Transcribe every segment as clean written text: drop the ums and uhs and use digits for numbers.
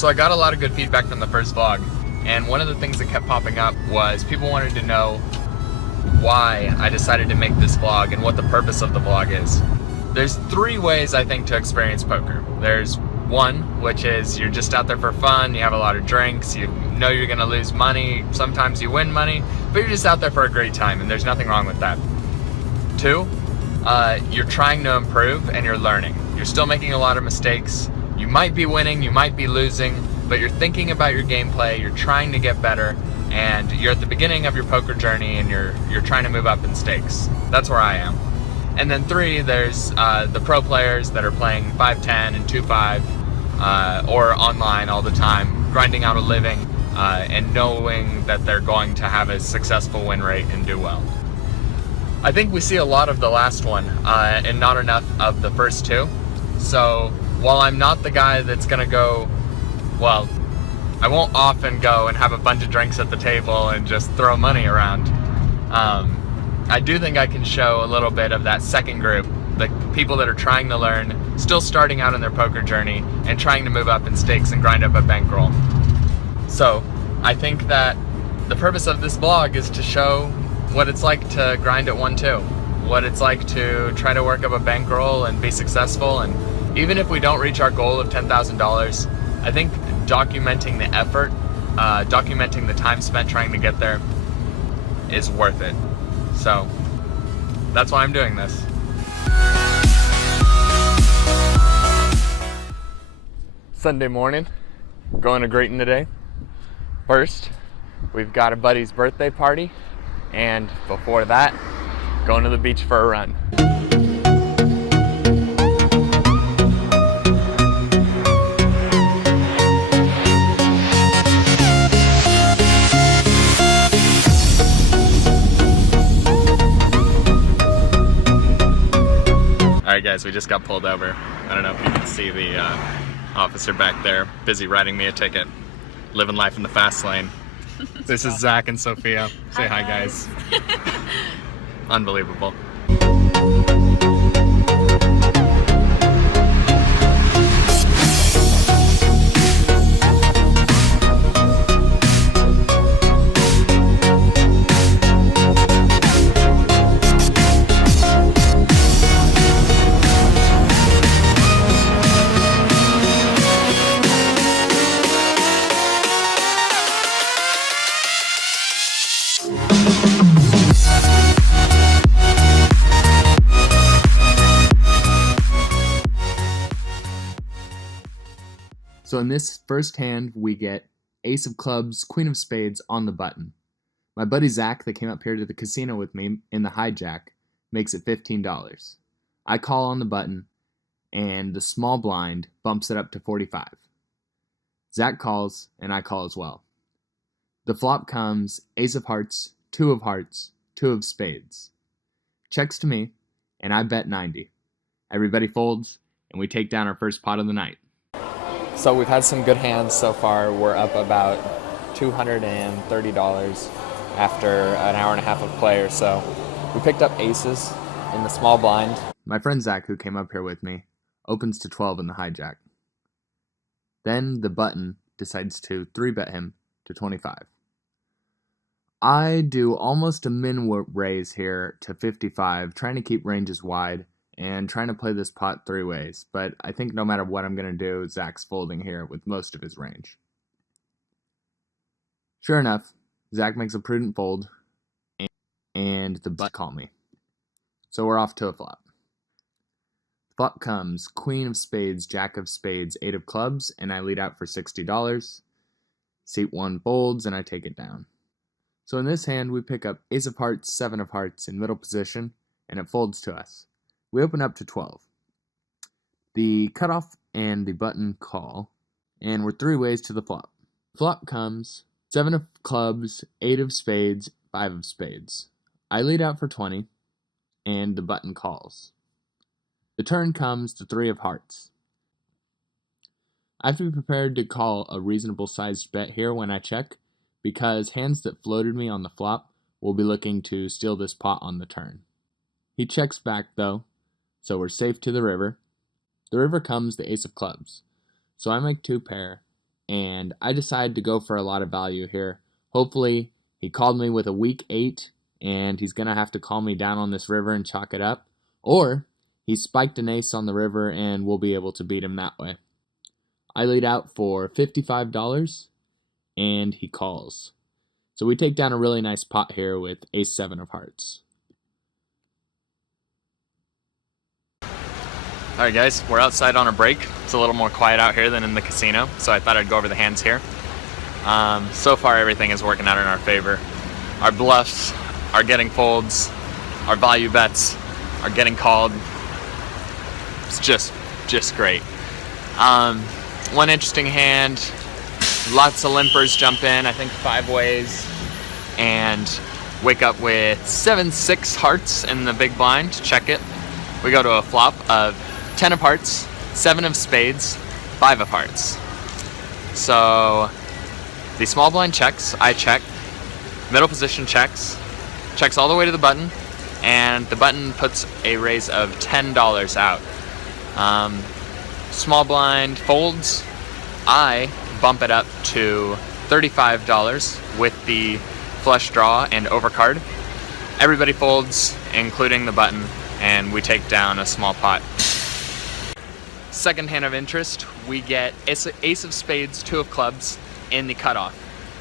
So I got a lot of good feedback from the first vlog, and one of the things that kept popping up was people wanted to know why I decided to make this vlog and what the purpose of the vlog is. There's three ways I think to experience poker. There's one, which is you're just out there for fun, you have a lot of drinks, you know you're gonna lose money, sometimes you win money, but you're just out there for a great time, and there's nothing wrong with that. Two, you're trying to improve and you're learning. You're still making a lot of mistakes. You might be winning, you might be losing, but you're thinking about your gameplay, you're trying to get better, and you're at the beginning of your poker journey and you're trying to move up in stakes. That's where I am. And then three, there's the pro players that are playing 5-10 and 2-5 or online all the time, grinding out a living and knowing that they're going to have a successful win rate and do well. I think we see a lot of the last one and not enough of the first two. So while I'm not the guy that's gonna go, well, I won't often go and have a bunch of drinks at the table and just throw money around. I do think I can show a little bit of that second group, the people that are trying to learn, still starting out in their poker journey, and trying to move up in stakes and grind up a bankroll. So I think that the purpose of this vlog is to show what it's like to grind at 1-2, what it's like to try to work up a bankroll and be successful. And even if we don't reach our goal of $10,000, I think documenting the effort, documenting the time spent trying to get there is worth it. So that's why I'm doing this. Sunday morning, going to Graton today. First, we've got a buddy's birthday party, and before that, going to the beach for a run. Alright guys, we just got pulled over. I don't know if you can see the officer back there, busy writing me a ticket. Living life in the fast lane. This is Zach and Sophia. Say hi guys. Unbelievable. So in this first hand, we get ace of clubs, queen of spades on the button. My buddy Zach that came up here to the casino with me in the hijack makes it $15. I call on the button, and the small blind bumps it up to 45. Zach calls, and I call as well. The flop comes ace of hearts, two of spades. Checks to me, and I bet 90. Everybody folds, and we take down our first pot of the night. So we've had some good hands so far. We're up about $230 after an hour and a half of play or so. We picked up aces in the small blind. My friend Zach, who came up here with me, opens to 12 in the hijack. Then the button decides to 3-bet him to 25. I do almost a min raise here to 55, trying to keep ranges wide and trying to play this pot three ways, but I think no matter what I'm going to do, Zach's folding here with most of his range. Sure enough, Zach makes a prudent fold, and the button call me. So we're off to a flop. Flop comes queen of spades, jack of spades, eight of clubs, and I lead out for $60. Seat 1 folds, and I take it down. So in this hand, we pick up ace of hearts, 7 of hearts in middle position, and it folds to us. We open up to 12. The cutoff and the button call, and we're three ways to the flop. Flop comes 7 of clubs, 8 of spades, 5 of spades. I lead out for 20, and the button calls. The turn comes to 3 of hearts. I have to be prepared to call a reasonable sized bet here when I check, because hands that floated me on the flop will be looking to steal this pot on the turn. He checks back though, so we're safe to the river. The river comes the ace of clubs, so I make 2 pair, and I decided to go for a lot of value here. Hopefully, he called me with a weak 8, and he's going to have to call me down on this river and chalk it up, or he spiked an ace on the river and we'll be able to beat him that way. I lead out for $55, and he calls. So we take down a really nice pot here with ace-7 of hearts. Alright guys, we're outside on a break. It's a little more quiet out here than in the casino, so I thought I'd go over the hands here. So far everything is working out in our favor. Our bluffs are getting folds, our value bets are getting called. It's just great. One interesting hand, lots of limpers jump in, I think 5 ways, and wake up with 7-6 hearts in the big blind to check it. We go to a flop of 10 of hearts, 7 of spades, 5 of hearts. So the small blind checks, I check, middle position checks all the way to the button, and the button puts a raise of $10 out. Small blind folds, I bump it up to $35 with the flush draw and overcard. Everybody folds, including the button, and we take down a small pot. Second hand of interest, we get ace of spades, 2 of clubs in the cutoff.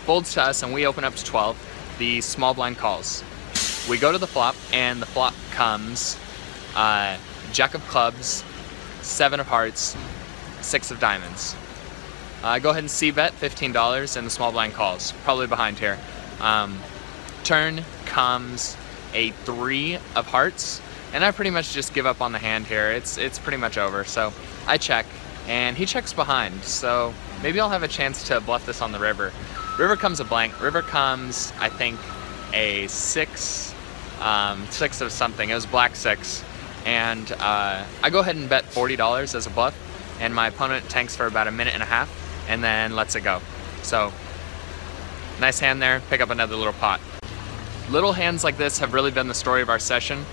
Folds to us and we open up to 12. The small blind calls. We go to the flop and the flop comes jack of clubs, 7 of hearts, 6 of diamonds. Go ahead and c-bet $15 and the small blind calls, probably behind here. Turn comes a 3 of hearts, and I pretty much just give up on the hand here. It's pretty much over, so I check, and he checks behind, so maybe I'll have a chance to bluff this on the river. River comes a blank. River comes, I think, a 6 of something. It was black 6, and I go ahead and bet $40 as a bluff, and my opponent tanks for about a minute and a half, and then lets it go. So, nice hand there, pick up another little pot. Little hands like this have really been the story of our session.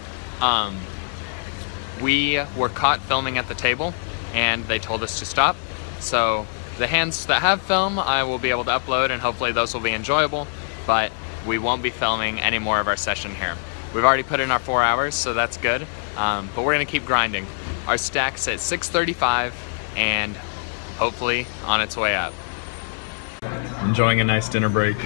We were caught filming at the table, and they told us to stop. So the hands that have film, I will be able to upload, and hopefully those will be enjoyable, but we won't be filming any more of our session here. We've already put in our 4 hours, so that's good, but we're gonna keep grinding. Our stack's at 635, and hopefully on its way up. Enjoying a nice dinner break.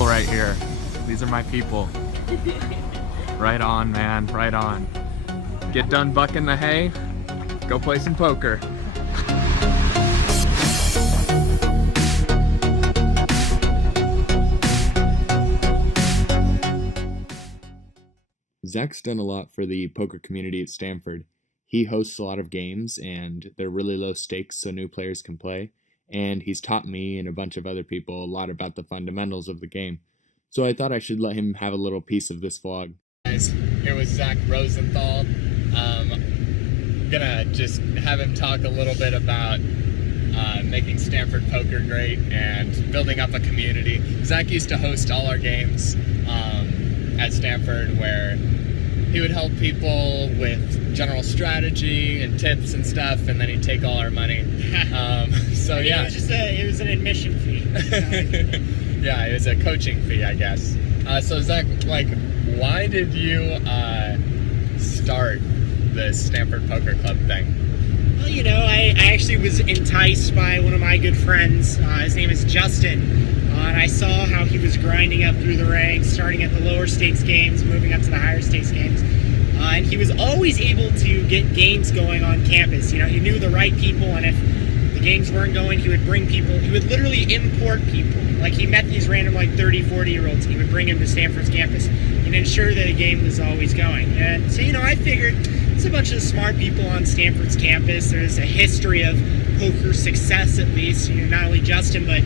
Right here. These are my people. Right on, man. Right on. Get done bucking the hay. Go play some poker. Zach's done a lot for the poker community at Stanford. He hosts a lot of games, and they're really low stakes so new players can play. And he's taught me and a bunch of other people a lot about the fundamentals of the game. So I thought I should let him have a little piece of this vlog. Guys, here was Zach Rosenthal. Gonna just have him talk a little bit about making Stanford poker great and building up a community. Zach used to host all our games at Stanford, where he would help people with general strategy and tips and stuff, and then he'd take all our money. So yeah, it was an admission fee. Yeah, it was a coaching fee, I guess. So Zach, like, why did you start this Stanford Poker Club thing? Well, you know, I actually was enticed by one of my good friends. His name is Justin. And I saw how he was grinding up through the ranks, starting at the lower stakes games, moving up to the higher stakes games. And he was always able to get games going on campus. You know, he knew the right people, and if the games weren't going, he would bring people. He would literally import people. Like, he met these random, like, 30, 40-year-olds, and he would bring them to Stanford's campus and ensure that a game was always going. And so, you know, I figured, there's a bunch of smart people on Stanford's campus. There's a history of poker success, at least. Not only Justin, but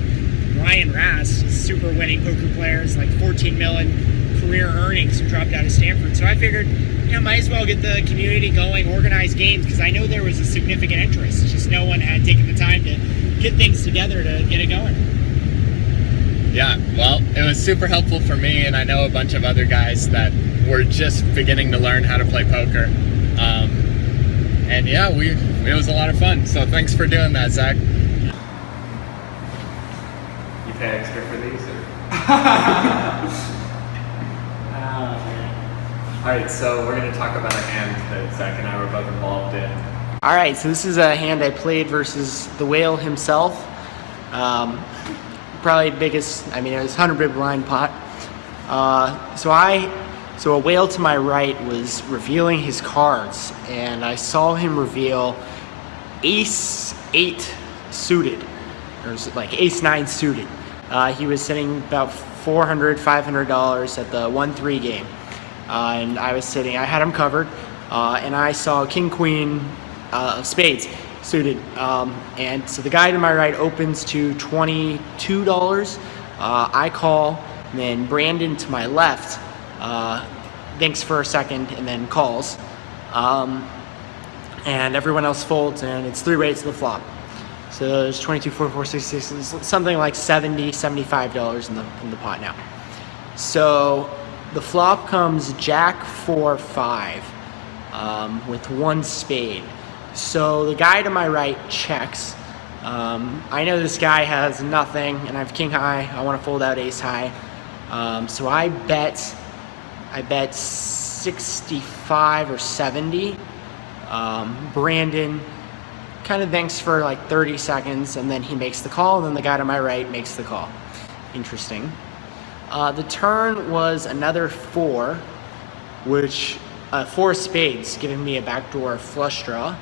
Ryan Rast, a super winning poker player, is like 14 million career earnings who dropped out of Stanford. So I figured, might as well get the community going, organize games, because I know there was a significant interest. It's just no one had taken the time to get things together to get it going. Yeah, well, it was super helpful for me, and I know a bunch of other guys that were just beginning to learn how to play poker. And yeah, it was a lot of fun. So thanks for doing that, Zach. You pay extra for these? Or? Alright, so we're going to talk about a hand that Zach and I were both involved in. All right, so this is a hand I played versus the whale himself. Probably biggest, it was 100 big blind pot. So a whale to my right was revealing his cards, and I saw him reveal ace 8 suited, or like ace 9 suited. He was sitting about $400, $500 at the 1-3 game. And I had him covered, and I saw king queen of spades suited, and so the guy to my right opens to $22. I call, and then Brandon to my left thinks for a second and then calls, and everyone else folds, and it's 3-way to the flop. So there's 22, 44, 66, something like $70, $75 in the pot now. So the flop comes Jack 4, 5 with 1 spade. So the guy to my right checks. I know this guy has nothing, and I have king high. I want to fold out ace high. So I bet 65 or 70. Brandon kind of thinks for like 30 seconds, and then he makes the call, and then the guy to my right makes the call. Interesting. The turn was another 4, which 4 spades, giving me a backdoor flush draw.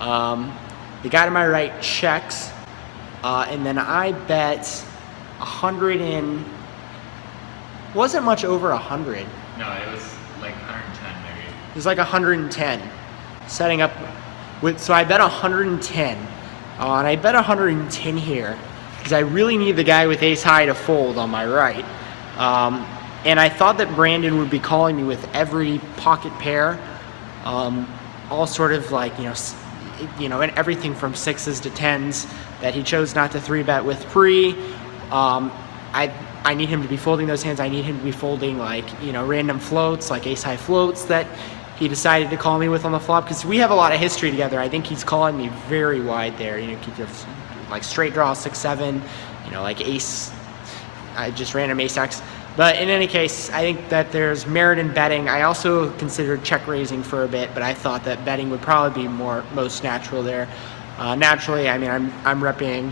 The guy to my right checks, and then I bet 100 and wasn't much over 100. No, it was like 110 maybe. It was like 110, setting up with. So I bet 110, and I bet 110 here because I really need the guy with ace high to fold on my right. And I thought that Brandon would be calling me with every pocket pair, all sort of like, and everything from 6s to 10s that he chose not to 3-bet with pre. I need him to be folding those hands. I need him to be folding like, random floats, like ace high floats that he decided to call me with on the flop, because we have a lot of history together. I think he's calling me very wide there, like straight draw 6-7, like ace, just random ace X. But in any case, I think that there's merit in betting. I also considered check raising for a bit, but I thought that betting would probably be most natural there. Naturally, I'm repping,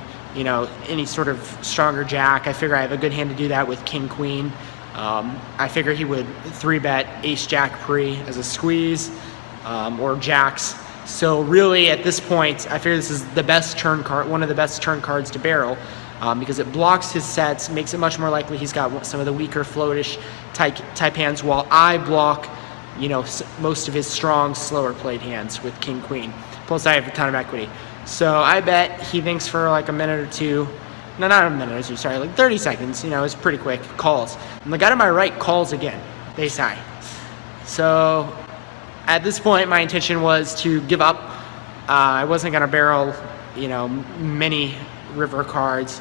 any sort of stronger jack. I figure I have a good hand to do that with king queen. I figure he would 3-bet ace jack pre as a squeeze, or jacks. So really, at this point, I figure this is the best turn card, one of the best turn cards to barrel. Because it blocks his sets, makes it much more likely he's got some of the weaker floatish type hands, while I block, most of his strong, slower played hands with king queen. Plus I have a ton of equity. So I bet he thinks for like a minute or two, no, not a minute or two, sorry, like 30 seconds, it's pretty quick, calls. And the guy to my right calls again, ace high. So at this point, my intention was to give up. I wasn't gonna barrel, many river cards.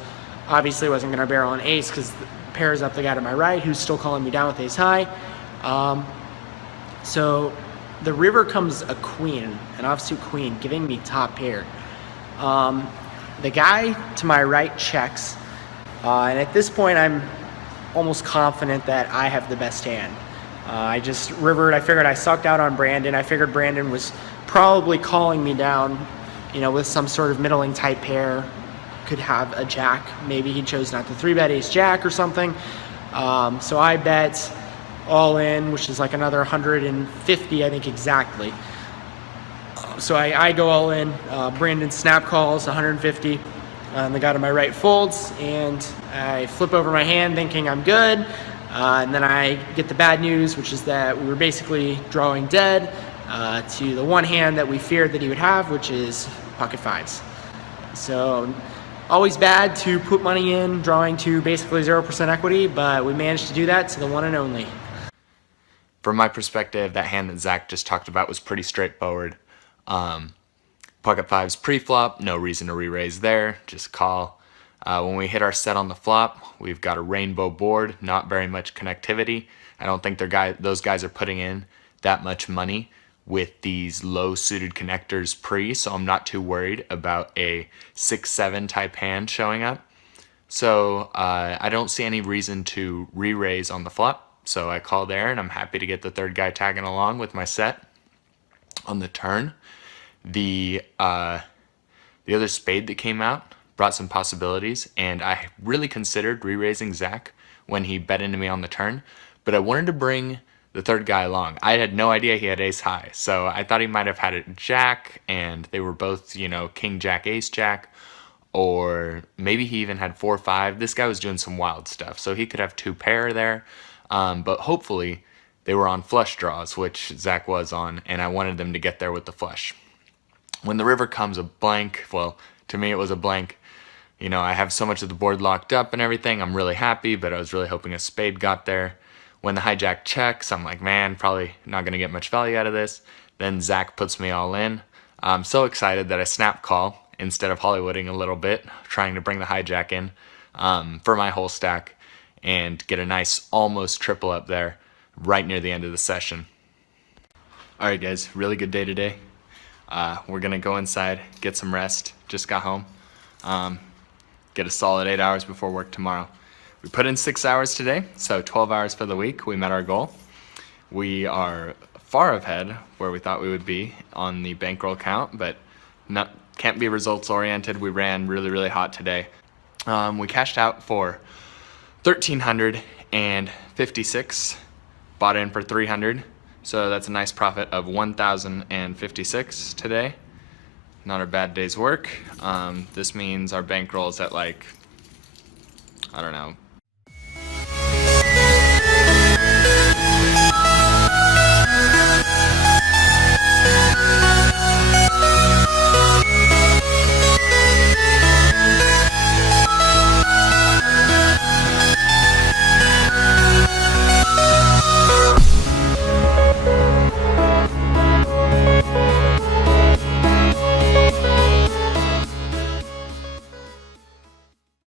Obviously wasn't going to barrel an ace because pairs up the guy to my right who's still calling me down with ace high. So the river comes a queen, an offsuit queen, giving me top pair. The guy to my right checks, and at this point I'm almost confident that I have the best hand. I just rivered. I figured I sucked out on Brandon. I figured Brandon was probably calling me down, with some sort of middling type pair. Could have a jack. Maybe he chose not to 3-bet ace jack or something. So I bet all in, which is like another 150, I think exactly. So I go all in. Brandon snap calls 150. The guy to my right folds, and I flip over my hand thinking I'm good. And then I get the bad news, which is that we were basically drawing dead. to the one hand that we feared that he would have, which is pocket fives. So always bad to put money in, drawing to basically 0% equity, but we managed to do that to the one and only. From my perspective, that hand that Zach just talked about was pretty straightforward. Pocket fives pre-flop, no reason to re-raise there, just call. When we hit our set on the flop, we've got a rainbow board, not very much connectivity. I don't think those guys are putting in that much money with these low suited connectors pre, so I'm not too worried about a 6-7 type hand showing up. So I don't see any reason to re-raise on the flop, so I call there, and I'm happy to get the third guy tagging along with my set. On the turn, the other spade that came out brought some possibilities, and I really considered re-raising Zach when he bet into me on the turn, but I wanted to bring the third guy along. I had no idea he had ace high, so I thought he might have had a jack, and they were both, you know, king jack, ace jack, or maybe he even had 4-5. This guy was doing some wild stuff, so he could have 2 pair there, but hopefully they were on flush draws, which Zach was on, and I wanted them to get there with the flush. When the river comes a blank, well, to me it was a blank. You know, I have so much of the board locked up and everything. I'm really happy, but I was really hoping a spade got there. When the hijack checks, I'm like, man, probably not going to get much value out of this. Then Zach puts me all in. I'm so excited that I snap call instead of Hollywooding a little bit, trying to bring the hijack in for my whole stack and get a nice almost triple up there right near the end of the session. All right, guys, really good day today. We're going to go inside, get some rest. Just got home. Get a solid 8 hours before work tomorrow. We put in 6 hours today, so 12 hours for the week. We met our goal. We are far ahead where we thought we would be on the bankroll count, but can't be results oriented. We ran really, really hot today. We cashed out for $1,356, bought in for $300, so that's a nice profit of $1,056 today. Not a bad day's work. This means our bankroll is at like, I don't know,